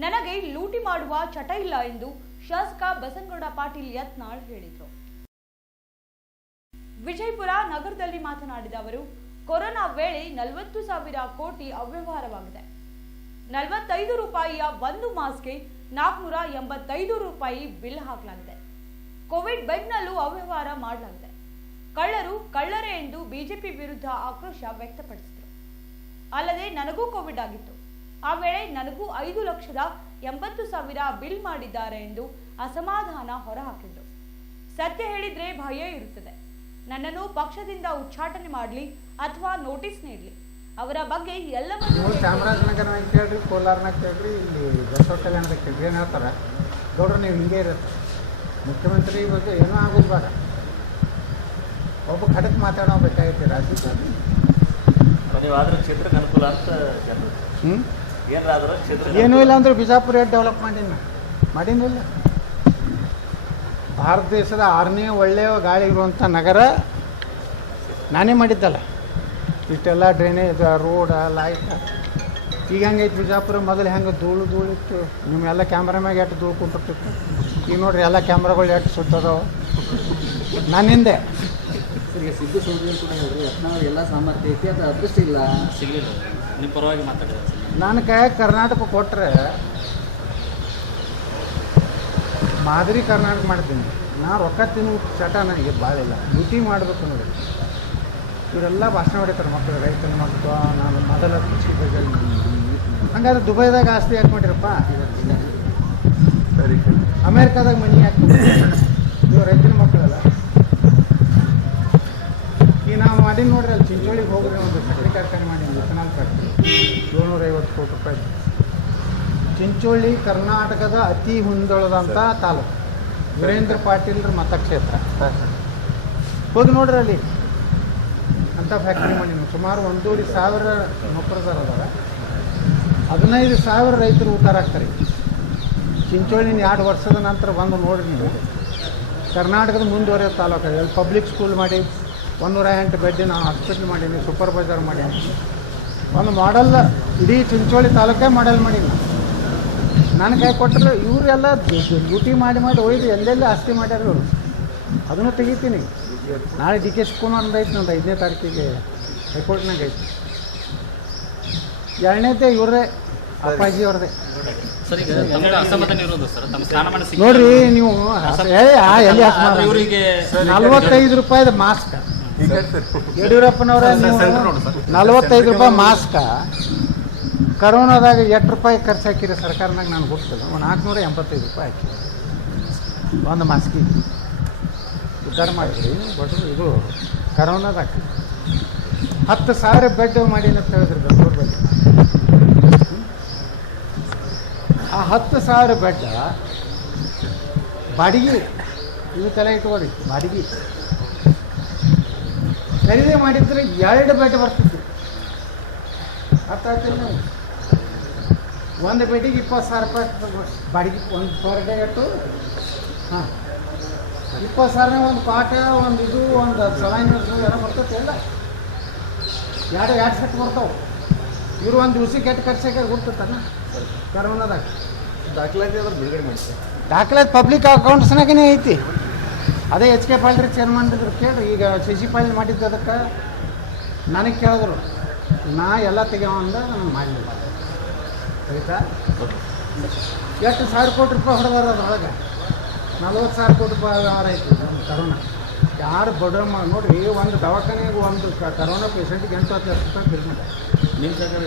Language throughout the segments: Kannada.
ನನಗೆ ಲೂಟಿ ಮಾಡುವ ಚಟ ಇಲ್ಲ ಎಂದು ಶಾಸಕ ಬಸನಗೌಡ ಪಾಟೀಲ್ ಯತ್ನಾಳ್ ಹೇಳಿದರು. ವಿಜಯಪುರ ನಗರದಲ್ಲಿ ಮಾತನಾಡಿದ ಅವರು, ಕೊರೋನಾ ವೇಳೆ 40,000 ಕೋಟಿ ಅವ್ಯವಹಾರವಾಗಿದೆ. 45 ರೂಪಾಯಿಯ ಒಂದು ಮಾಸ್ಕ್ಗೆ 485 ರೂಪಾಯಿ ಬಿಲ್ ಹಾಕಲಾಗಿದೆ. ಕೋವಿಡ್ ಬೆಡ್ನಲ್ಲೂ ಅವ್ಯವಹಾರ ಮಾಡಲಾಗಿದೆ. ಕಳ್ಳರು ಕಳ್ಳರೇ ಎಂದು ಬಿಜೆಪಿ ವಿರುದ್ಧ ಆಕ್ರೋಶ ವ್ಯಕ್ತಪಡಿಸಿದರು. ಅಲ್ಲದೆ ನನಗೂ ಕೋವಿಡ್ ಆಗಿತ್ತು, ಆ ವೇಳೆ ನನಗೂ 5,80,000 ಬಿಲ್ ಮಾಡಿದ್ದಾರೆ ಎಂದು ಅಸಮಾಧಾನ ಹೊರಹಾಕಿದ್ರು. ಸತ್ಯ ಹೇಳಿದ್ರೆ ಭಯ ಇರುತ್ತದೆ. ನನ್ನನ್ನು ಪಕ್ಷದಿಂದ ಉಚ್ಚಾಟನೆ ಮಾಡಲಿ ಅಥವಾ ನೋಟಿಸ್ ನೀಡಲಿ, ಅವರ ಬಗ್ಗೆ ಎಲ್ಲವನ್ನೂ ಚಾಮರಾಜನಗರನಾಗ ಕೇಳ್ರಿ, ಕೋಲಾರನಾಗ ಕೇಳ್ರಿ, ಇಲ್ಲಿ ಬಸವ ಕಲ್ಯಾಣದಾಗ ಕೇಳ್ರಿ, ಏನು ಹೇಳ್ತಾರೆ ಗೌಡ್ರು ನೀವು ಹಿಂಗೆ ಇರುತ್ತೆ. ಮುಖ್ಯಮಂತ್ರಿ ಬಗ್ಗೆ ಏನೂ ಆಗೋದು ಬೇಡ, ಒಬ್ಬ ಖಡಕ್ ಮಾತಾಡೋ ಬೇಕಾಗೈತಿ ರಾಜ್ಯದಲ್ಲಿ. ನೀವಾದ್ರೆ ಕ್ಷೇತ್ರಕ್ಕೆ ಅನುಕೂಲ ಅಂತ ಏನಾದ್ರೂ ಕ್ಷೇತ್ರ ಏನೂ ಇಲ್ಲ ಅಂದ್ರೆ ಬಿಜಾಪುರ ಡೆವಲಪ್ ಮಾಡಿನಿಲ್ಲ. ಭಾರತ ದೇಶದ 6ನೇ ಒಳ್ಳೆಯ ಗಾಳಿ ಇರುವಂಥ ನಗರ ನಾನೇ ಮಾಡಿದ್ದಲ್ಲ. ಇಷ್ಟೆಲ್ಲ ಡ್ರೈನೇಜ್, ರೋಡ, ಲೈಟ್. ಈಗ ಹೆಂಗೈತಿ ಬಿಜಾಪುರ? ಮೊದಲು ಹೆಂಗೆ ಧೂಳಿತ್ತು, ನಿಮ್ಮೆಲ್ಲ ಕ್ಯಾಮ್ರಾ ಮ್ಯಾಗ ಎಷ್ಟು ಧೂಳು ಕುಂತಿರ್ತಿತ್ತು. ಈಗ ನೋಡ್ರಿ ಎಲ್ಲ ಕ್ಯಾಮ್ರಾಗಳು ಎಷ್ಟು ಸುತ್ತದವ ನನ್ನಿಂದೆ. ಈಗ ಸಿದ್ದು ಸೋದರಿ ಕೂಡ ಹೇಳಿದ್ರು, ಯತ್ನಾಳ್ ಎಲ್ಲ ಸಾಮರ್ಥ್ಯ ಐತಿ, ಅದು ಅದೃಷ್ಟ ಇಲ್ಲ, ಸಿಗಲಿಲ್ಲ. ನಿಮ್ಮ ಪರವಾಗಿ ಮಾತಾಡಿದ್ರೆ ನನ್ನ ಕೈಯಾಗ ಕರ್ನಾಟಕ ಕೊಟ್ಟರೆ ಮಾದರಿ ಕರ್ನಾಟಕ ಮಾಡ್ತೀನಿ. ನಾ ರೊಕ್ಕ ತಿನ್ನೋ ಚಟ ನನಗೆ ಭಾಳ ಇಲ್ಲ. ಲೂಟಿ ಮಾಡಬೇಕು ನೋಡಿ. ಇವರೆಲ್ಲ ಭಾಷಣ ಹೊಡಿತಾರೆ ಮಕ್ಕಳು, ರೈತರ ಮಕ್ಕಳು. ನಾನು ಮೊದಲ ಕೃಷಿ ಬಗ್ಗೆ ಹಂಗಾದ್ರೆ ದುಬೈದಾಗ ಆಸ್ತಿ ಯಾಕೆ ಮಾಡಿರಪ್ಪ? ಸರಿ, ಅಮೇರಿಕಾದಾಗ ಮನಿ ಯಾಕೆ? ಇವು ರೈತರ ಮಕ್ಕಳಲ್ಲ. ಈಗ ನಾವು ಮಾಡೀನಿ ನೋಡ್ರಿ, ಅಲ್ಲಿ ಚಿಂಚೋಳಿಗೆ ಹೋಗ್ರಿ, ಒಂದು ಸಕ್ಕರೆ ಕಾರ್ಖಾನೆ ಮಾಡೀನಿ, ಇಥನಾಲ್ ಫ್ಯಾಕ್ಟ್ರಿ, 750 ಕೋಟಿ ರೂಪಾಯಿ. ಚಿಂಚೋಳಿ ಕರ್ನಾಟಕದ ಅತಿ ಹಿಂದುಳಿದಂಥ ತಾಲೂಕು, ವೀರೇಂದ್ರ ಪಾಟೀಲ್ರ ಮತಕ್ಷೇತ್ರ. ಹೋಗಿ ನೋಡ್ರಿ ಅಲ್ಲಿ ಅಂಥ ಫ್ಯಾಕ್ಟ್ರಿ ಮಾಡೀನಿ. ಸುಮಾರು 1,100,000 ನೌಕರದಾರ ಅದಾರ. 15,000 ರೈತರು ಉದ್ಧಾರ ಆಗ್ತಾರೆ. ಚಿಂಚೋಳಿನ 2 ವರ್ಷದ ನಂತರ ಬಂದು ನೋಡ್ರಿ ನೀವು, ಕರ್ನಾಟಕದ ಮುಂದುವರೆಯೋ ತಾಲೂಕು. ಅಲ್ಲಿ ಪಬ್ಲಿಕ್ ಸ್ಕೂಲ್ ಮಾಡಿ, 108 ಬೆಡ್ಡಿನ ಹಾಸ್ಪಿಟ್ಲ್ ಮಾಡೀನಿ, ಸೂಪರ್ ಬಜಾರ್ ಮಾಡೀನಿ. ಒಂದು ಮಾಡೆಲ್ ಇಡೀ ಚಿಂಚೋಳಿ ತಾಲೂಕೇ ಮಾಡೆಲ್ ಮಾಡೀನಿ. ನನ್ನ ಕೈ ಕೊಟ್ಟರು ಇವರೆಲ್ಲ ಡ್ಯೂಟಿ ಮಾಡಿ ಒಯ್ದು ಎಲ್ಲೆಲ್ಲ ಆಸ್ತಿ ಮಾಡ್ಯಾರ ಇವರು. ಅದನ್ನು ತೆಗಿತೀನಿ. ನಾಳೆ ಡಿ ಕೆ ಶಿವಕುಮಾರ್ ಐತಿ, ನಂದು 5ನೇ ತಾರೀಕಿಗೆ ಹೈಕೋರ್ಟ್ನಾಗ ಐತಿ. 2ನೇದೇ ಇವ್ರದೇ, ಅಪ್ಪಾಜಿ ಅವ್ರದೇ. ನೋಡ್ರಿ ನೀವು, ಎಲ್ಲಿ 45 ರೂಪಾಯಿದ ಮಾಸ್ಕ್ ಯಡಿಯೂರಪ್ಪನವರ, 45 ರೂಪಾಯಿ ಮಾಸ್ಕ ಕರೋನಾದಾಗ 8 ರೂಪಾಯಿ ಖರ್ಚು ಹಾಕಿರಿ ಸರ್ಕಾರನಾಗ. ನಾನು ಗೊತ್ತಿಲ್ಲ, 485 ರೂಪಾಯಿ ಹಾಕಿ ಒಂದು ಮಾಸ್ಕಿಗೆ ಉದ್ಧಾರ ಮಾಡಿದ್ರಿ. ಬಡ್ರು ಇದು ಕರೋನಾದಾಗ 10,000 ಬೆಡ್ ಮಾಡೀನಿ ಅಂತ ಹೇಳಿದ್ರು ಬೆಂಗಳೂರು ಬಗ್ಗೆ. ಆ 10,000 ಬೆಡ್ ಬಾಡಿಗೆ, ಇವು ತಲೆ ಇಟ್ಕೊಡಿ, ಬಾಡಿಗೆ ಖರೀದಿ ಮಾಡಿದ್ರೆ 2 ಬೆಡ್ ಬರ್ತಿತ್ತು. ಅರ್ಥ ಆಗ್ತಿಲ್ಲ ನಾವು. ಒಂದು ಬೆಡ್ಡಿಗೆ 20,000 ರೂಪಾಯಿ ಬಾಡಿಗೆ, ಒಂದು ಪರ್ ಡೇ ಇಟ್ಟು. ಹಾಂ, 20,000 ಒಂದು ಕಾಟ, ಒಂದು ಇದು, ಒಂದು ಸಲೈನ್ ಎಲ್ಲ ಬರ್ತೈತೆ. ಎಲ್ಲ 2 ಸೆಟ್ ಬರ್ತಾವೆ. ಇವರು ಒಂದು ದಿವ್ಸಕ್ಕೆ ಎಷ್ಟು ಖರ್ಚಾಗ ಗೊತ್ತಲ್ಲ ಕರೋನಾದಾಗ. ದಾಖಲಾತಿ ಅದ್ರ ಬಿಡುಗಡೆ ಮಾಡ್ತಾರೆ. ದಾಖಲಾತಿ ಪಬ್ಲಿಕ್ ಅಕೌಂಟ್ಸ್ನಾಗೇ ಐತಿ. ಅದೇ ಎಚ್ ಕೆ ಪಾಲ್ರಿ ಚೇರ್ಮನ್ ಇದ್ರು ಕೇಳ್ರಿ. ಈಗ ಶಶಿ ಪಾಲ್ ಮಾಡಿದ್ದು ಅದಕ್ಕೆ ನನಗೆ ಕೇಳಿದ್ರು, ನಾ ಎಲ್ಲ ತೆಗೆಯೋ ಅಂದ, ನಾನು ಮಾಡಲಿಲ್ಲ. ಆಯಿತಾ? ಎಷ್ಟು 1,000 ಕೋಟಿ ರೂಪಾಯಿ ಹೊಡೆದಾರ ಅದ್ರೊಳಗೆ. 40,000 ಕೋಟಿ ರೂಪಾಯಿ ವ್ಯವಹಾರ ಐತಿ ಕರೋನಾ. ಯಾರು ಬಡ ನೋಡ್ರಿ, ಒಂದು ದವಾಖಾನೆಗೆ ಒಂದು ಕರೋನಾ ಪೇಷಂಟಿಗೆ 8-10 ಲಕ್ಷ ರೂಪಾಯಿ ಬಿಲ್ ಮಾಡಿ. ನಿಮ್ಮ ಸರ್ಕಾರ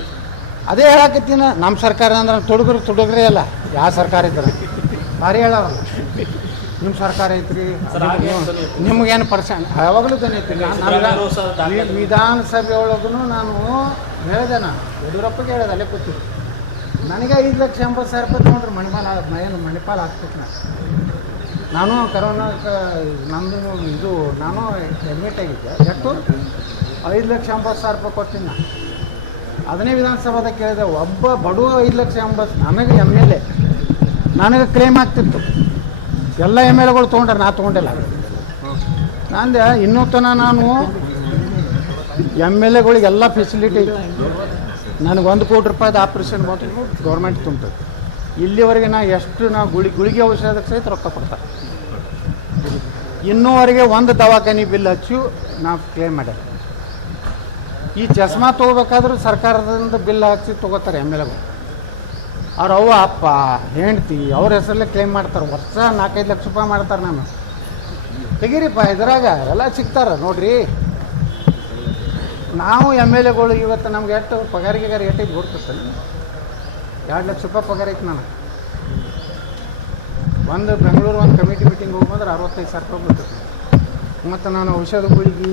ಅದೇ ಹೇಳಕತ್ತೀನ. ನಮ್ಮ ಸರ್ಕಾರ ಅಂದ್ರೆ ತುಡುಗ್ರೆ ಅಲ್ಲ, ಯಾವ ಸರ್ಕಾರ ಇದ್ರೆ ಭಾರಿ ಹೇಳವಲ್ಲ. ನಿಮ್ಮ ಸರ್ಕಾರ ಐತ್ರಿ, ನಿಮ್ಗೇನು ಪರ್ಸೆಂಟ್ ಯಾವಾಗಲೂ ದನಿ ಐತಿ. ವಿಧಾನಸಭೆ ಒಳಗೂ ನಾನು ಹೇಳಿದೆ, ನಾನು ಯಡಿಯೂರಪ್ಪಗೆ ಹೇಳಿದೆ, ಅಲ್ಲೇ ಕೂತೀವಿ. ನನಗೆ 5,80,000 ರೂಪಾಯಿ ತೊಗೊಂಡ್ರೆ ಮಣಿಪಾಲ ಹಾಕ್ಬೇಕು. ನಾನು ಕರೋನಾಕ್ಕೆ ನಂದು ಇದು ನಾನು ಅಡ್ಮಿಟ್ ಆಗಿದ್ದೆ. ಎಷ್ಟು 5,80,000 ರೂಪಾಯಿ ಕೊಡ್ತೀನಿ ನಾನು. ಅದನ್ನೇ ವಿಧಾನಸಭಾದಾಗ ಕೇಳಿದೆ. ಒಬ್ಬ ಬಡವ 5,80,000 ನನಗೆ MLA ನನಗೆ ಕ್ಲೇಮ್ ಆಗ್ತಿತ್ತು. ಎಲ್ಲ MLAಗಳು ತೊಗೊಂಡ್ರೆ ನಾ ತೊಗೊಂಡಿಲ್ಲ. ನಂದೆ ಇನ್ನೂ ತನಕ ನಾನು MLAಗಳಿಗೆಲ್ಲ ಫೆಸಿಲಿಟಿ. ನನಗೆ 1 ಕೋಟಿ ರೂಪಾಯಿದ ಆಪ್ರೇಷನ್ ಬಂತು, ಗೌರ್ಮೆಂಟ್ ತುಂಬ್ತದೆ. ಇಲ್ಲಿವರೆಗೆ ನಾವು ಗುಳಿಗೆ ಔಷಧಕ್ಕೆ ಸಹಿತ ರೊಕ್ಕ ಕೊಡ್ತಾರೆ. ಇನ್ನೂವರೆಗೆ ಒಂದು ದವಾಖಾನೆ ಬಿಲ್ ಹಚ್ಚು ನಾವು ಕ್ಲೇಮ್ ಮಾಡ್ಯಾರ. ಈ ಚಸ್ಮಾ ತೊಗೋಬೇಕಾದ್ರೂ ಸರ್ಕಾರದಿಂದ ಬಿಲ್ ಹಚ್ಚಿ ತೊಗೋತಾರೆ MLA. ಅವ್ರ ಅವ್ವ ಅಪ್ಪ ಹೆಂಡ್ತಿ ಅವ್ರ ಹೆಸರಲ್ಲೇ ಕ್ಲೇಮ್ ಮಾಡ್ತಾರೆ. ವರ್ಷ 4-5 ಲಕ್ಷ ರೂಪಾಯಿ ಮಾಡ್ತಾರೆ. ನಾನು ತೆಗೀರಿಪ್ಪ ಇದ್ರಾಗ ಎಲ್ಲ ಸಿಗ್ತಾರೆ ನೋಡ್ರಿ. ನಾವು MLAಗಳು ಇವತ್ತು ನಮ್ಗೆ ಎಷ್ಟು ಪಗಾರಿಗೆ ಎಷ್ಟೈತೆ ಗೊತ್ತಿರ್ತಲ್ಲ, 2 ಲಕ್ಷ ರೂಪಾಯಿ ಪಗಾರ ಐತೆ ನನಗೆ. ಒಂದು ಬೆಂಗಳೂರು ಒಂದು ಕಮಿಟಿ ಮೀಟಿಂಗ್ ಹೋಗಿ ಬಂದ್ರೆ 65,000 ರೂಪಾಯಿ ಬರ್ತದೆ. ಮತ್ತು ನಾನು ಔಷಧ ಗುಳಿಗೆ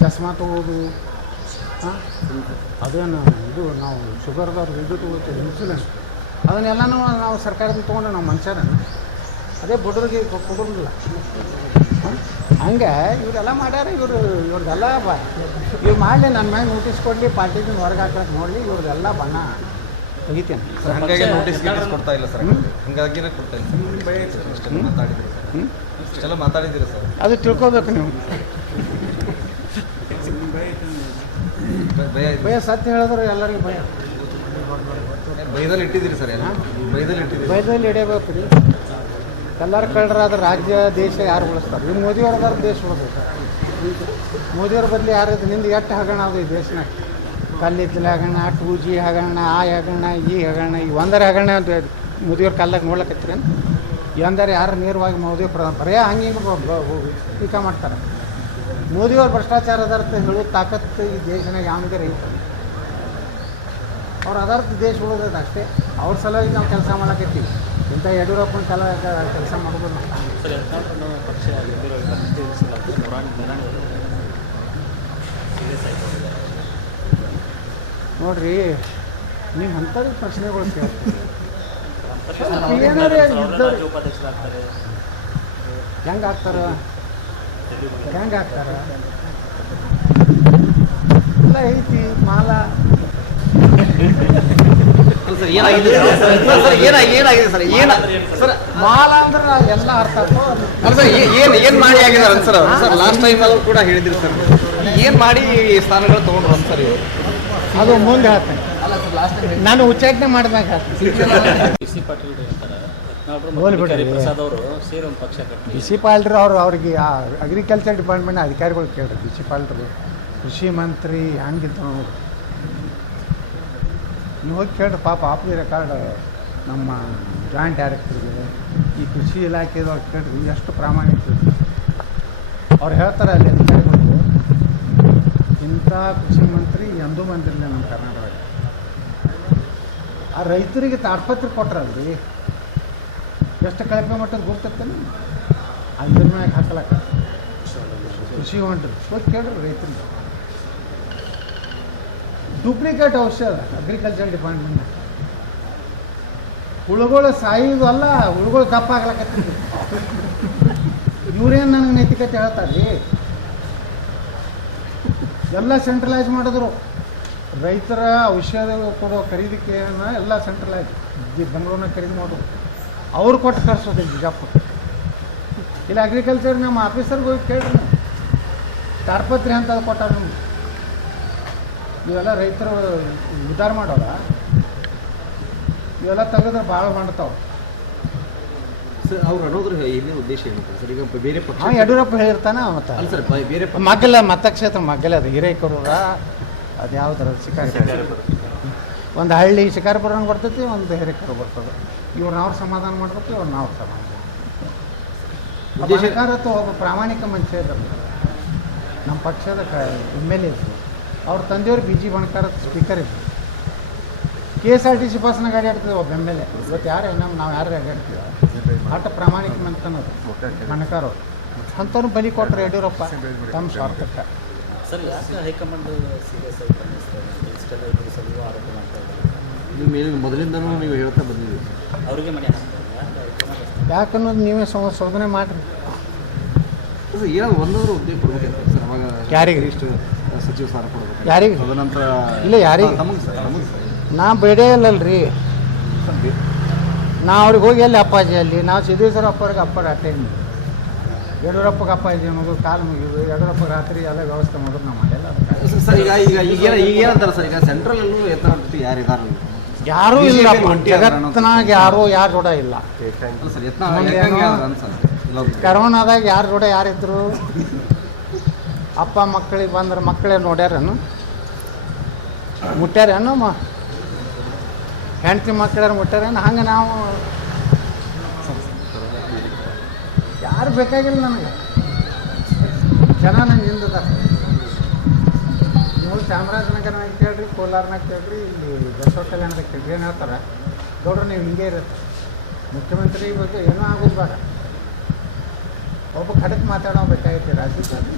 ಚಸ್ಮಾ ತೊಗೋದು, ಅದೇನು ಇದು ನಾವು ಶುಗರ್ದವ್ರು ಇದು ತೊಗೋತೀವಿ ಇನ್ಸುಲಿನ್, ಅದನ್ನೆಲ್ಲನೂ ನಾವು ಸರ್ಕಾರದಿಂದ ತೊಗೊಂಡು ನಾವು ಮನುಷ್ಯರ ಅದೇ ಬಡವ್ರಿಗೆ ಕೊಡೋದಿಲ್ಲ. ಹಂಗೆ ಇವರೆಲ್ಲ ಮಾಡ್ಯಾರ. ಇವ್ರದ್ದೆಲ್ಲ ಇವ್ರು ಮಾಡಲಿ, ನನ್ನ ಮ್ಯಾಗ ನೋಟಿಸ್ ಕೊಡಲಿ, ಪಾರ್ಟಿದಿಂದ ಹೊರಗೆ ಹಾಕಕ್ಕೆ ನೋಡಲಿ, ಇವ್ರದ್ದೆಲ್ಲ ಬಣ್ಣ ತೆಗಿತೇನೆ. ಸರ್ ಹಾಗಾಗಿ ನೋಟಿಸ್ ಕೊಡ್ತಾ ಇಲ್ಲ ಸರ್, ಹಂಗಾಗಿನೇ ಕೊಡ್ತಾ ಇಲ್ಲ ಸರ್. ಇಷ್ಟೆಲ್ಲ ಮಾತಾಡಿದ್ದೀರಿ ಸರ್, ಇಷ್ಟೆಲ್ಲ ಮಾತಾಡಿದ್ದೀರಿ ಸರ್, ಅದು ತಿಳ್ಕೊಬೇಕು ನೀವು. ಭಯ ಸತ್ಯ ಹೇಳಿದ್ರೆ ಎಲ್ಲರಿಗೂ ಭಯ. ಬೈದಲ್ಲಿ ಇಟ್ಟಿದ್ದೀರಿ ಸರ್, ಎಲ್ಲ ಬೈದಲ್ಲಿ ಹಿಡಿಯಬೇಕು ರೀ. ಎಲ್ಲರೂ ಕಳ್ಳರಾದ್ರೆ ರಾಜ್ಯ ದೇಶ ಯಾರು ಉಳಿಸ್ತಾರೆ? ಇನ್ನು ಮೋದಿಯವ್ರದಾರ ದೇಶ ಉಳಿಸ್ಬೇಕು. ಮೋದಿಯವ್ರ ಬದಲು ಯಾರು ನಿಂದು ಎಷ್ಟು ಹಗರಣ ಅದು ಈ ದೇಶನಾಗ? ಕಲ್ಲಿದ್ದಲು ಹಗರಣ, 2G ಹಗರಣ, ಆ ಹಗರಣ, ಈ ಹಗರಣ, ಈ ಒಂದರ ಹಗರಣ ಅಂತ ಮೋದಿಯವ್ರ ಕಾಲದಾಗ ನೋಡ್ಲಕತ್ತೀರೇನು? ಎಂದರೆ ಯಾರು ನೇರವಾಗಿ ಮೋದಿ ಬರೇ ಹಂಗೆ ಟೀಕಾ ಮಾಡ್ತಾರೆ. ಮೋದಿಯವ್ರ ಭ್ರಷ್ಟಾಚಾರ ಅದಾರ್ಥ ಹೇಳೋ ತಾಕತ್ತು ಈ ದೇಶನಾಗ ಯಾವನಿಗೆ ರೈತ. ಅವ್ರು ಅದಾರ್ಥ ದೇಶ ಉಳಿದದ ಅಷ್ಟೇ. ಅವ್ರ ಸಲುವಾಗಿ ನಾವು ಕೆಲಸ ಮಾಡಕತ್ತೀವಿ. ಇಂಥ ಯಡಿಯೂರಪ್ಪನ ಕೆಲಸ ಮಾಡೋದು ನೋಡ್ರಿ. ನೀವು ಅಂಥದ್ದು ಪ್ರಶ್ನೆಗಳು ಕೇಳ್ತೀವಿ. ಹೆಂಗೆ ಆಗ್ತಾರ ಎಲ್ಲ ಐತಿ ಮಾಲ. ಸರ್ ಏನಾಗಿದೆ ಸರ್ ಸರ್ ಮಾಲ ಅಂದ್ರೆ ಎಲ್ಲ ಅರ್ಥ ಆಗ್ತದೆ. ಅಲ್ಲ ಸರ್, ಏನು ಮಾಡಿ ಆಗಿದ್ದಾರೆ ಸರ್? ಸರ್ ಲಾಸ್ಟ್ ಟೈಮ್ ಅಲ್ಲೂ ಕೂಡ ಹೇಳಿದ್ರಿ ಸರ್, ಏನು ಮಾಡಿ ಸ್ಥಾನಗಳು ತೊಗೊಂಡ್ರು ಅಂತ ಸರ್ ಇವರು? ಅದು ಮುಂದೆ ಹೇಳ್ತೇನೆ. ಅಲ್ಲ ಸರ್, ಲಾಸ್ಟ್ ಟೈಮ್ ನಾನು ಉಚ್ಚಾಟನೆ ಮಾಡಿದಾಗ ಹೇಳ್ತೀನಿ. BC ಪಾಟೀಲ್ ಹೇಳ್ತಾರೆ, ಹೋಗ್ಬಿಡ್ರಿ. ಪ್ರಸಾದ್ ಅವರು ಸೇರಿ ಒಂದು ಪಕ್ಷ ಕಟ್ಟಿ BC ಪಾಲ್ರು ಅವ್ರಿಗೆ ಅಗ್ರಿಕಲ್ಚರ್ ಡಿಪಾರ್ಟ್ಮೆಂಟ್ ಅಧಿಕಾರಿಗಳು ಕೇಳ್ರಿ. BC ಪಾಲ್ರು ಕೃಷಿ ಮಂತ್ರಿ ಹಂಗಿಂತ ನೋಡಿ ನೀವು ಹೋಗಿ ಕೇಳ್ರಿ. ಪಾಪ ಆಫ್ ದಿ ರೆಕಾರ್ಡ್ ನಮ್ಮ ಜಾಯಿಂಟ್ ಡೈರೆಕ್ಟರ್ಗೆ ಈ ಕೃಷಿ ಇಲಾಖೆದವ್ರು ಕೇಳ್ರಿ ಎಷ್ಟು ಪ್ರಾಮಾಣಿಕ. ಅವ್ರು ಹೇಳ್ತಾರೆ ಅಲ್ಲಿ ಅಧಿಕಾರಿಗಳು, ಇಂಥ ಕೃಷಿ ಮಂತ್ರಿ ಎಂದೂ ಬಂದಿರಲಿಲ್ಲ ನಮ್ಮ ಕರ್ನಾಟಕದಾಗ. ಆ ರೈತರಿಗೆ ತಾಡ್ಪತ್ರೆ ಕೊಟ್ರಲ್ರಿ, ಎಷ್ಟು ಕಳಪೆ ಮಟ್ಟದ ಗುರ್ತೇನೆ ಅದ್ರ ಮ್ಯಾಗ ಹಾಕಲಕ್ಕ ಕೃಷಿ ಹೊಂಟ್ರಿ. ಹೋಗಿ ಕೇಳ್ರಿ ರೈತರಿಗೆ. ಡೂಪ್ಲಿಕೇಟ್ ಔಷಧ ಅಗ್ರಿಕಲ್ಚರ್ ಡಿಪಾರ್ಟ್ಮೆಂಟ್. ಹುಳುಗಳು ಸಾಯೋದು ಅಲ್ಲ, ಹುಳುಗಳು ದಪ್ಪ ಆಗ್ಲಕತ್ತಿದ್ರು. ಇವ್ರೇನು ನನಗೆ ನೈತಿಕತೆ ಹೇಳ್ತಾರೆ? ಎಲ್ಲ ಸೆಂಟ್ರಲೈಸ್ ಮಾಡಿದ್ರು. ರೈತರ ಔಷಧ ಕೊಡೋ ಖರೀದಿಕೆಯನ್ನು ಎಲ್ಲ ಸೆಂಟ್ರಲೈಸ್ ಬೆಂಗಳೂರಿನಾಗ ಖರೀದಿ ಮಾಡೋದು. ಅವ್ರು ಕೊಟ್ಟು ಕರ್ಸೋದು ಬಿಜಾಪುರ. ಇಲ್ಲ ಅಗ್ರಿಕಲ್ಚರ್ ನಮ್ಮ ಆಫೀಸರ್ಗೆ ಹೋಗಿ ಕೇಳ್ರಿ. ತಾಡ್ಪತ್ರಿ ಅಂತ ಕೊಟ್ಟಾರ ನಮ್ಗೆ. ಇವೆಲ್ಲ ರೈತರು ಉದ್ಧಾರ ಮಾಡೋಲ್ಲ, ಇವೆಲ್ಲ ತೆಗೆದ್ರೆ ಭಾಳ ಮಾಡ್ತಾವೆ. ಸರ್ ಅವ್ರು ಅನ್ನೋದ್ರ ಏನೇ ಉದ್ದೇಶ ಏನು ಸರ್? ಈಗ ಬೇರೆ ಪಕ್ಷ ಯಡಿಯೂರಪ್ಪ ಹೇಳಿರ್ತಾನೆ ಮತ್ತು ಅಲ್ಲ ಸರ್, ಬೇರೆ ಮಗ್ಗಲ ಮತಕ್ಷೇತ್ರ ಮಗ್ಗಲ ಅದು ಹಿರೇಕರೂರ ಅದು ಯಾವ್ದಾರ ಶಿಕಾರಿಪುರ. ಒಂದು ಹಳ್ಳಿ ಶಿಕಾರಿಪುರಂಗೆ ಬರ್ತೈತಿ, ಒಂದು ಹಿರೇಕರು ಬರ್ತದೆ. ಇವ್ರನ್ನ ಅವ್ರು ಸಮಾಧಾನ ಮಾಡ್ಬೇಕು, ಇವ್ರನ್ನ ಅವ್ರು ಸಮಾಧಾನ. ಸರ್ಕಾರತ್ತು ಒಬ್ಬ ಪ್ರಾಮಾಣಿಕ ಮನುಷ್ಯ ಇದ್ದಾರೆ ನಮ್ಮ ಪಕ್ಷದ MLA ಇದ್ರು. ಅವ್ರ ತಂದೆಯವ್ರು BG ಬಣಕಾರ ಸ್ಪೀಕರ್ ಇದ್ರು. KSRTC ಬಸ್ನಾಗ ಅಡ್ಡಾಡ್ತೀವಿ ಒಬ್ಬ MLA. ಇವತ್ತು ಯಾರು ನಾವು ಯಾರು ಅಡ್ಡಾಡ್ತೀವಿ ಆಟ ಪ್ರಾಮಾಣಿಕ ಮಂತನದು ಬಣಕಾರವ್ರು. ಅಂಥವ್ರು ಬಲಿ ಕೊಟ್ಟರು ಯಡಿಯೂರಪ್ಪ ತಮ್ಮ ಸ್ವಾರ್ಥಕ್ಕೆ. ಸರ್ ಯಾಕೆ ಹೈಕಮಾಂಡ್ ಸೀರಿಯಸ್ ಆಗಿ ಇಷ್ಟೆಲ್ಲ ಇಬ್ಬರು ಸಲ ಆರೋಪ ಮಾಡ್ತಾ ಇದ್ದಾರೆ? ನೀವು ಮೇಲಿನ ಮೊದಲಿಂದನೂ ನೀವು ಹೇಳ್ತಾ ಬಂದಿದ್ದೀವಿ. ಅವರಿಗೆ ಮನೆ ಹಾಕ್ತಾರೆ ಯಾಕನ್ನೋದು ನೀವೇ ಶೋಧನೆ ಮಾಡಿರಿ. ಸರ್ ಏನಾದ್ರು ಒಂದಾದ್ರೂ ಹುದ್ದೆ ಕೊಡ್ಬೇಕಂತ ಸರ್ ಅವಾಗ ಯಾರಿಗೆ? ಇಷ್ಟು ಸಚಿವ ಸ್ಥಾನ ಕೊಡ್ಬೇಕು. ಯಾರಿಗೆ? ತದನಂತರ ಇಲ್ಲ ಯಾರಿಗೆ? ನಮಗೆ ಸರ್, ನಮಗೆ ಸರ್. ನಾ ಬೇಡೇ ಇಲ್ಲಲ್ರಿ. ನಾ ಅವ್ರಿಗೆ ಹೋಗಿ ಎಲ್ಲಿ ಅಪ್ಪಾಜಿ ಅಲ್ಲಿ ನಾವು ಸಿದ್ದೇಶ್ವರ ಅಪ್ಪರಿಗೆ ಅಪ್ಪ ಅಟೆಂಡ್ ಯಡಿಯೂರಪ್ಪಗೆ ಅಪ್ಪಾಜಿ ಅನ್ನೋದು ಕಾಲು ಮುಗಿಯೋದು. ಯಡಿಯೂರಪ್ಪ ರಾತ್ರಿ ಎಲ್ಲ ವ್ಯವಸ್ಥೆ ಮಾಡೋದು ನಾವು ಮಾಡಿಲ್ಲ. ಸರ್ ಈಗ ಏನಂತಾರೆ ಸರ್, ಈಗ ಸೆಂಟ್ರಲ್ ಅಲ್ಲೂ ಯತ್ನಾಳ್ ಜೊತೆ ಯಾರು ಇದ್ದಾರೆ? ಯಾರೂ ಇಲ್ಲ BJP ಒಂಟಿ ಅದಾರ ಅನ್ನೋದು. ಜಗತ್ತಿನಾಗ ಯಾರು ಯಾರ ಜೋಡ ಇಲ್ಲ. ಅಲ್ಲ ಸರ್ ಯತ್ನ ಮುಂದೆ ಏಕಂಗೆ ಏನೋ- ಅದಾರ ಅನ್ಸಲ್ಲ. ಇಲ್ಲೊಬ್ರು. ಕರೋನಾದಾಗ ಯಾರ ಜೋಡ ಯಾರಿದ್ರು? ಅಪ್ಪ ಮಕ್ಕಳಿಗೆ ಬಂದ್ರೆ ಮಕ್ಕಳೇ ನೋಡ್ಯಾರೇನು, ಮುಟ್ಟ್ಯಾರೇನು, ಹೆಂಡತಿ ಮಕ್ಕಳ್ಯಾರು ಮುಟ್ಟ್ಯಾರೇನು? ಹಂಗೆ ನಾವು ಯಾರು ಬೇಕಾಗಿಲ್ಲ ನನಗೆ. ಜನ ನಂಗೆ ಹಿಂದದ. ನೀವು ಚಾಮರಾಜನಗರನಾಗ ಕೇಳ್ರಿ, ಕೋಲಾರನಾಗ ಕೇಳ್ರಿ, ಇಲ್ಲಿ ಬಸವ ಕಲ್ಯಾಣದಾಗ ಕೇಳ್ರಿ, ಏನು ಹೇಳ್ತಾರೆ? ಗೌಡ್ರು ನೀವು ಹಿಂಗೆ ಇರುತ್ತೆ, ಮುಖ್ಯಮಂತ್ರಿ ಬಗ್ಗೆ ಏನೂ ಆಗೋದು ಬೇಡ, ಒಬ್ಬ ಖಡಕ್ ಮಾತಾಡೋ ಬೇಕಾಗೈತಿ ರಾಜ್ಯದಲ್ಲಿ.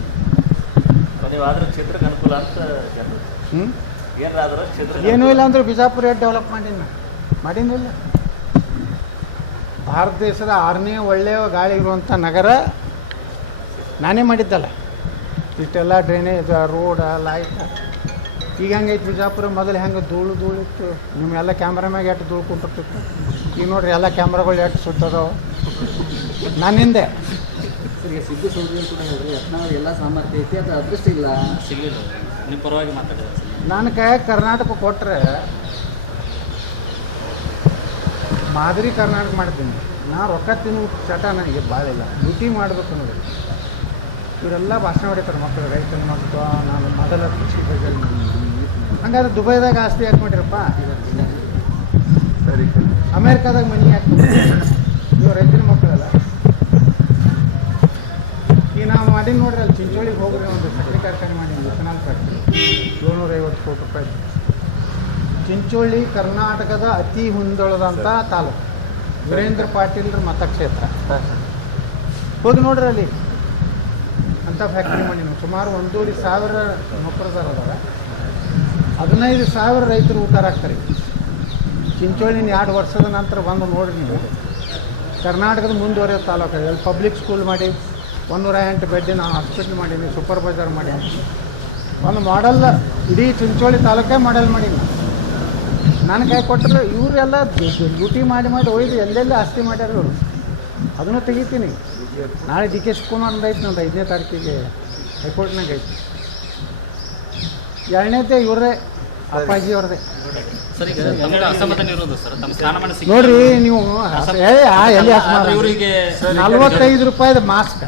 ನೀವು ಆದ್ರೆ ಕ್ಷೇತ್ರಕ್ಕೆ ಅನುಕೂಲ ಅಂತ ಹ್ಞೂ ಏನಾದ್ರೂ ಕ್ಷೇತ್ರ ಏನೂ ಇಲ್ಲ ಅಂದ್ರೆ ಬಿಜಾಪುರ ಎಷ್ಟು ಡೆವಲಪ್ ಮಾಡಿನಿಲ್ಲ. ಭಾರತ ದೇಶದ 6ನೇ ಒಳ್ಳೆಯ ಗಾಳಿ ಇರುವಂಥ ನಗರ ನಾನೇ ಮಾಡಿದ್ದಲ್ಲ. ಇಷ್ಟೆಲ್ಲ ಡ್ರೈನೇಜ್, ರೋಡ, ಲೈಟ್. ಈಗ ಹೆಂಗೈತಿ ಬಿಜಾಪುರ? ಮೊದಲು ಹೆಂಗೆ ಧೂಳು ಇತ್ತು, ನಿಮ್ಮೆಲ್ಲ ಕ್ಯಾಮ್ರಾ ಎಷ್ಟು ಧೂಳು ಕುಂತಿರ್ತಿತ್ತು. ಈಗ ನೋಡ್ರಿ ಎಲ್ಲ ಕ್ಯಾಮ್ರಾಗಳು ಎಷ್ಟು ಸುತ್ತದವ ನನ್ನಿಂದೆ. ಈಗ ಸಿದ್ದು ಸೌದಿ ಕೂಡ ಹೇಳಿದ್ರೆ ಯತ್ನಾಳ್ ಎಲ್ಲ ಸಾಮರ್ಥ್ಯ ಐತಿ, ಅದು ಅದೃಷ್ಟ ಇಲ್ಲ. ಸಿಗಲಿಲ್ಲ. ನಿಮ್ಮ ಪರವಾಗಿ ಮಾತಾಡಿದ್ರೆ ನನ್ನ ಕೈಯಾಗ ಕರ್ನಾಟಕ ಕೊಟ್ಟರೆ ಮಾದರಿ ಕರ್ನಾಟಕ ಮಾಡ್ತೀನಿ. ನಾ ರೊಕ್ಕ ತಿನ್ನು ಚಟ ನನಗೆ ಭಾಳ ಇಲ್ಲ, ಡ್ಯೂಟಿ ಮಾಡಬೇಕು ನೋಡಿ. ಇವರೆಲ್ಲ ಭಾಷಣ ಹೊಡಿತಾರೆ ಮಕ್ಕಳು, ರೈತನ ಮಕ್ಕಳು, ನಾನು ಮೊದಲ ಕೃಷಿ ಬಗ್ಗೆ. ಹಂಗಾದ್ರೆ ದುಬೈದಾಗ ಆಸ್ತಿ ಯಾಕೆ ಮಾಡಿರಪ್ಪ? ಸರಿ ಅಮೇರಿಕಾದಾಗ ಮನಿ ಯಾಕೆ? ಇವು ರೈತನ ಮಕ್ಕಳಲ್ಲ. ಈಗ ನಾವು ಮಾಡೀನಿ ನೋಡ್ರಿ, ಅಲ್ಲಿ ಚಿಂಚೋಳಿಗೆ ಹೋಗ್ರಿ, ಒಂದು ಸಕ್ಕರೆ ಕಾರ್ಖಾನೆ ಮಾಡೀನಿ, ಇಥನಾಲ್ ಫ್ಯಾಕ್ಟ್ರಿ, 750 ಕೋಟಿ ರೂಪಾಯಿ. ಚಿಂಚೋಳಿ ಕರ್ನಾಟಕದ ಅತಿ ಹಿಂದುಳಿದಂಥ ತಾಲೂಕು, ವೀರೇಂದ್ರ ಪಾಟೀಲ್ರ ಮತಕ್ಷೇತ್ರ. ಹೋಗಿ ನೋಡ್ರಿ ಅಲ್ಲಿ ಅಂಥ ಫ್ಯಾಕ್ಟ್ರಿ ಮಾಡೀನಿ. ಸುಮಾರು 1,500 ನೌಕರದಾರ ಅದಾರ, 15,000 ರೈತರು ಉದ್ಧಾರ ಆಗ್ತಾರೆ. ಚಿಂಚೋಳಿನ 2 ವರ್ಷದ ನಂತರ ಬಂದು ನೋಡ್ರಿ ನೀವು, ಕರ್ನಾಟಕದ ಮುಂದುವರೆದ ತಾಲೂಕು. ಅಲ್ಲಿ ಪಬ್ಲಿಕ್ ಸ್ಕೂಲ್ ಮಾಡಿ, 108 ಬೆಡ್ಡಿನ ಹಾಸ್ಪಿಟ್ಲ್ ಮಾಡೀನಿ, ಸೂಪರ್ ಬಜಾರ್ ಮಾಡೀನಿ. ಒಂದು ಮಾಡೆಲ್ ಇಡೀ ಚಿಂಚೋಳಿ ತಾಲೂಕೇ ಮಾಡೆಲ್ ಮಾಡೀನಿ. ನನ್ನ ಕೈ ಕೊಟ್ಟರು. ಇವರೆಲ್ಲ ಡ್ಯೂಟಿ ಮಾಡಿ ಒಯ್ದು ಎಲ್ಲೆಲ್ಲಿ ಆಸ್ತಿ ಮಾಡ್ಯಾರ ಇವರು. ಅದನ್ನು ತೆಗಿತೀನಿ. ನಾಳೆ ಡಿ ಕೆ ಶಿವಕುಮಾರ್ ಐತಿ ನಂದು 5ನೇ ತಾರೀಕಿಗೆ ಹೈಕೋರ್ಟ್ನಾಗ ಐತಿ. 2ನೇದೇ ಇವ್ರದೇ, ಅಪ್ಪಾಜಿ ಅವ್ರದೇ. ಸರ್ ಈಗ ತಮಗೆ ಅಸಮಾಧಾನ ಇರೋದು ಸರ್, ತಮ್ಮ ಸ್ಥಾನಮಾನ ಸಿಕ್ಕ ನೋಡ್ರಿ ನೀವು ಎಲ್ಲಿ ಆದ್ರೆ ಇವರಿಗೆ 45 ರೂಪಾಯಿದ ಮಾಸ್ಕ್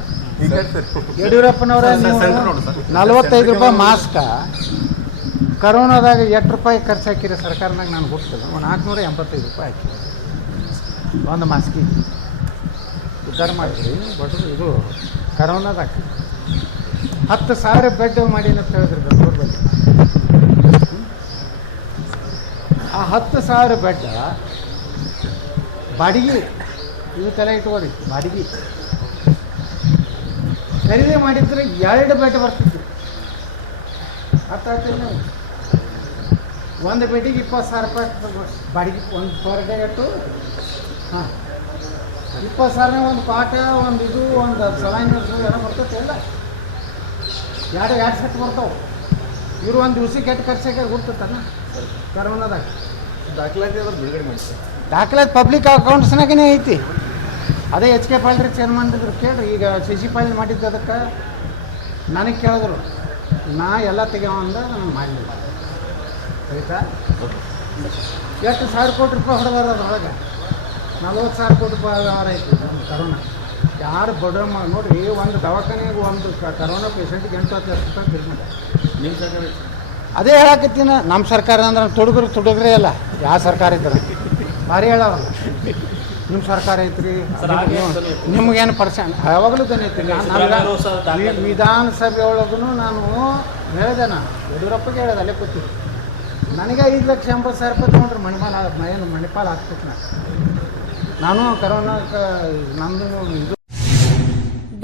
ಯಡಿಯೂರಪ್ಪನವರ, ನೀವು 45 ರೂಪಾಯಿ ಮಾಸ್ಕ ಕರೋನಾದಾಗ ಎಷ್ಟು ರೂಪಾಯಿ ಖರ್ಚು ಹಾಕಿರಿ ಸರ್ಕಾರನಾಗ? ನಾನು ಗೊತ್ತಿಲ್ಲ. 485 ರೂಪಾಯಿ ಹಾಕಿ ಒಂದು ಮಾಸ್ಕಿಗೆ ಉದ್ಧಾರ ಮಾಡಿದ್ರಿ ಬಡ್ರು. ಇದು ಕರೋನಾದಾಗ 10,000 ಬೆಡ್ ಮಾಡೀನಿ ಅಂತ ಹೇಳಿದ್ರಿ ಬೆಂಗಳೂರಲ್ಲಿ. ಆ 10,000 ಬೆಡ್ ಬಾಡಿಗೆ, ಇದು ತಲೆ ಇಟ್ಕೊಳ್ಳಿ, ಬಾಡಿಗೆ ಖರೀದಿ ಮಾಡಿದ್ರೆ 2 ಬೆಡ್ ಬರ್ತಿತ್ತು. ಅರ್ಥ ಆಗ್ತಿಲ್ಲ ನೀವು? ಒಂದು ಬೆಡ್ಡಿಗೆ 20,000 ರೂಪಾಯಿ ಬಾಡಿಗೆ, ಒಂದು ಪರ್ ಡೇ ಇಟ್ಟು. ಹಾಂ, 20,000 ಒಂದು ಪಾಠ, ಒಂದು ಇದು, ಒಂದು ಸಲಾಯಿನ ಏನೋ ಬರ್ತೈತೆ ಎಲ್ಲ. 2 ಸೆಟ್ ಬರ್ತಾವೆ. ಇವರು ಒಂದು ದಿವ್ಸಕ್ಕೆ ಎಷ್ಟು ಖರ್ಚಾಗ ಗೊತ್ತಲ್ಲ ಕರೋನಾದಾಗ. ದಾಖಲಾತಿ ಅದ್ರ ಬಿಡುಗಡೆ ಮಾಡ್ತಾರೆ. ದಾಖಲಾತಿ ಪಬ್ಲಿಕ್ ಅಕೌಂಟ್ಸ್ನಾಗೇ ಐತಿ. ಅದೇ ಎಚ್ ಕೆ ಪಾಲ್ರಿ ಚೇರ್ಮನ್ ಇದ್ರು ಕೇಳ್ರಿ. ಈಗ CC ಪಾಲ್ ಮಾಡಿದ್ದು ಅದಕ್ಕೆ ನನಗೆ ಕೇಳಿದ್ರು, ನಾ ಎಲ್ಲ ತೆಗೆಯೋ ಅಂದ ನಾನು ಮಾಡಲಿಲ್ಲ. ಆಯಿತಾ? ಎಷ್ಟು 1,000 ಕೋಟಿ ರೂಪಾಯಿ ಹೊಡೆದಾರ ಅದ್ರೊಳಗೆ. 40,000 ಕೋಟಿ ರೂಪಾಯಿ ವ್ಯವಹಾರ ಐತಿ ನಮ್ಮ ಕರೋನಾ. ಯಾರು ಬಡ ನೋಡಿರಿ, ಒಂದು ದವಾಖಾನೆಗೆ ಒಂದು ಕರೋನಾ ಪೇಷಂಟ್ಗೆ 8-10 ಲಕ್ಷ ರೂಪಾಯಿ ಬಿಲ್ ಮಾಡ್ತಾರೆ. ನಿಮ್ಮ ಸರ್ಕಾರ ಅದೇ ಹೇಳಕತ್ತೀನಿ. ನಮ್ಮ ಸರ್ಕಾರ ಅಂದ್ರೆ ತುಡುಗ್ರೆ ಅಲ್ಲ, ಯಾವ ಸರ್ಕಾರ ಇದ್ರೆ ಭಾರಿ ಹೇಳವಲ್ಲ. ನಿಮ್ಮ ಸರ್ಕಾರ ಐತ್ರಿ, ನಿಮ್ಗೇನು ಪರ್ಸೆಂಟ್ ಯಾವಾಗಲೂ ಐತಿ. ನಾನು ವಿಧಾನಸಭೆ ಒಳಗೂ ನಾನು ಹೇಳಿದೆ, ಯಡಿಯೂರಪ್ಪಗೆ ಹೇಳಿದೆ, ಅಲ್ಲೇ ಕೂತೀವಿ. ನನಗೆ 5,80,000 ರೂಪಾಯಿ ತೊಗೊಂಡ್ರೆ ಮಣಿಪಾಲ ಹಾಕ್ಬೇಕು. ನಾನು ಕರೋನಾಕ್ಕೆ ನಂದು ಇದು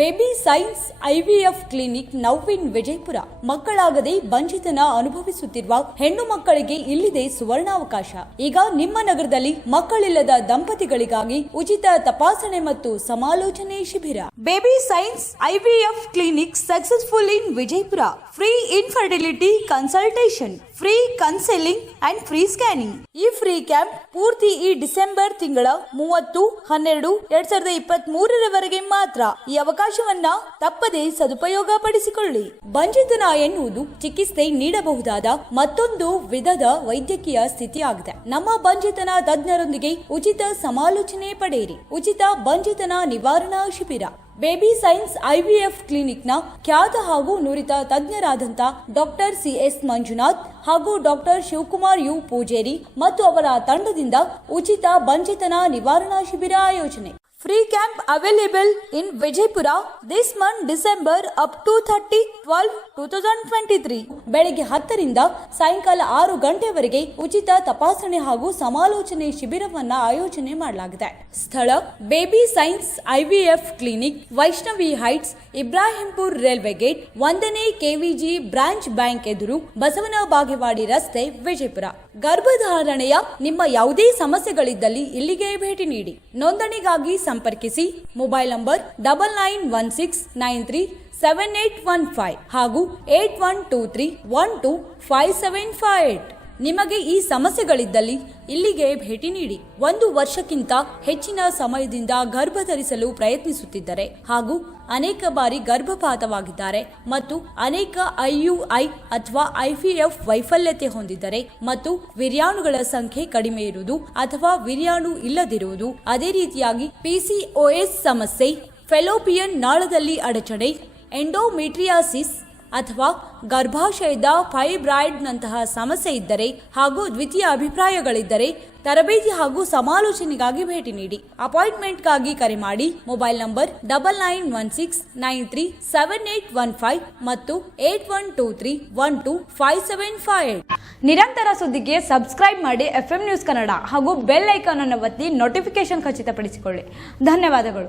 baby science IVF clinic now in Vijayapura. ಮಕ್ಕಳಾಗದೆ ಬಂಜಿತನ ಅನುಭವಿಸುತ್ತಿರುವ ಹೆಣ್ಣು ಮಕ್ಕಳಿಗೆ ಇಲ್ಲಿದೆ ಸುವರ್ಣಾವಕಾಶ. ಈಗ ನಿಮ್ಮ ನಗರದಲ್ಲಿ ಮಕ್ಕಳಿಲ್ಲದ ದಂಪತಿಗಳಿಗಾಗಿ ಉಚಿತ ತಪಾಸಣೆ ಮತ್ತು ಸಮಾಲೋಚನೆ ಶಿಬಿರ. Baby science IVF clinic successful in Vijayapura. Free infertility consultation, free counselling and free scanning. ಈ ಫ್ರೀ ಕ್ಯಾಂಪ್ ಪೂರ್ತಿ ಈ ಡಿಸೆಂಬರ್ ತಿಂಗಳ 30/12/2023 ಮಾತ್ರ. ಈ ಅವಕಾಶವನ್ನ ತಪ್ಪದೆ ಸದುಪಯೋಗ ಪಡಿಸಿಕೊಳ್ಳಿ. ಬಂಜೆತನ ಎನ್ನುವುದು ಚಿಕಿತ್ಸೆ ನೀಡಬಹುದಾದ ಮತ್ತೊಂದು ವಿಧದ ವೈದ್ಯಕೀಯ ಸ್ಥಿತಿಯಾಗಿದೆ. ನಮ್ಮ ಬಂಜೆತನ ತಜ್ಞರೊಂದಿಗೆ ಉಚಿತ ಸಮಾಲೋಚನೆ ಪಡೆಯಿರಿ. ಉಚಿತ ಬಂಜೆತನ ನಿವಾರಣಾ ಶಿಬಿರ. ಬೇಬಿ ಸೈನ್ಸ್ ಐವಿಎಫ್ ಕ್ಲಿನಿಕ್ನ ಖ್ಯಾತ ಹಾಗೂ ನುರಿತ ತಜ್ಞರಾದಂಥ ಡಾಕ್ಟರ್ CS ಮಂಜುನಾಥ್ ಹಾಗೂ ಡಾಕ್ಟರ್ ಶಿವಕುಮಾರ್ ಯು ಪೂಜೇರಿ ಮತ್ತು ಅವರ ತಂಡದಿಂದ ಉಚಿತ ಬಂಜೆತನ ನಿವಾರಣಾ ಶಿಬಿರ ಆಯೋಜನೆ. Free camp available in Vijaypura this month December up to 30/12/2023. ಬೆಳಗ್ಗೆ 10ರಿಂದ ಸಾಯಂಕಾಲ 6 ಗಂಟೆವರೆಗೆ ಉಚಿತ ತಪಾಸಣೆ ಹಾಗೂ ಸಮಾಲೋಚನೆ ಶಿಬಿರವನ್ನ ಆಯೋಜನೆ ಮಾಡಲಾಗಿದೆ. ಸ್ಥಳ baby science IVF clinic, Vaishnavi heights, Ibrahimpur railway gate, 1ನೇ KVG ಬ್ರಾಂಚ್ ಬ್ಯಾಂಕ್ ಎದುರು, ಬಸವನ ಬಾಗೇವಾಡಿ ರಸ್ತೆ, ವಿಜಯಪುರ. ಗರ್ಭಧಾರಣೆಯ ನಿಮ್ಮ ಯಾವುದೇ ಸಮಸ್ಯೆಗಳಿದ್ದಲ್ಲಿ ಇಲ್ಲಿಗೆ ಭೇಟಿ ನೀಡಿ. ನೋಂದಣಿಗಾಗಿ ಸಂಪರ್ಕಿಸಿ. ಮೊಬೈಲ್ ನಂಬರ್ 9916937815 ಹಾಗೂ 8123125758. ನಿಮಗೆ ಈ ಸಮಸ್ಯೆಗಳಿದ್ದಲ್ಲಿ ಇಲ್ಲಿಗೆ ಭೇಟಿ ನೀಡಿ. 1 ವರ್ಷಕ್ಕಿಂತ ಹೆಚ್ಚಿನ ಸಮಯದಿಂದ ಗರ್ಭ ಧರಿಸಲು ಪ್ರಯತ್ನಿಸುತ್ತಿದ್ದರೆ ಹಾಗೂ ಅನೇಕ ಬಾರಿ ಗರ್ಭಪಾತವಾಗಿದ್ದಾರೆ ಮತ್ತು ಅನೇಕ IUI ಅಥವಾ IVF ವೈಫಲ್ಯತೆ ಹೊಂದಿದ್ದರೆ ಮತ್ತು ವಿರ್ಯಾಣುಗಳ ಸಂಖ್ಯೆ ಕಡಿಮೆ ಇರುವುದು ಅಥವಾ ವಿರ್ಯಾಣು ಇಲ್ಲದಿರುವುದು, ಅದೇ ರೀತಿಯಾಗಿ PCOS ಸಮಸ್ಯೆ, ಫೆಲೋಪಿಯನ್ ನಾಳದಲ್ಲಿ ಅಡಚಣೆ, ಎಂಡೋಮೆಟ್ರಿಯಾಸಿಸ್ ಅಥವಾ ಗರ್ಭಾಶಯದ ಫೈಬ್ರಾಯ್ಡ್ನಂತಹ ಸಮಸ್ಯೆ ಇದ್ದರೆ ಹಾಗೂ ದ್ವಿತೀಯ ಅಭಿಪ್ರಾಯಗಳಿದ್ದರೆ ತರಬೇತಿ ಹಾಗೂ ಸಮಾಲೋಚನೆಗಾಗಿ ಭೇಟಿ ನೀಡಿ. ಅಪಾಯಿಂಟ್ಮೆಂಟ್ಗಾಗಿ ಕರೆ ಮಾಡಿ. ಮೊಬೈಲ್ ನಂಬರ್ 9916937815 ಮತ್ತು 8123125758. ನಿರಂತರ ಸುದ್ದಿಗೆ ಸಬ್ಸ್ಕ್ರೈಬ್ ಮಾಡಿ FM ನ್ಯೂಸ್ ಕನ್ನಡ ಹಾಗೂ ಬೆಲ್ ಐಕಾನ್ ಅನ್ನು ಒತ್ತಿ ನೋಟಿಫಿಕೇಶನ್ ಖಚಿತಪಡಿಸಿಕೊಳ್ಳಿ. ಧನ್ಯವಾದಗಳು.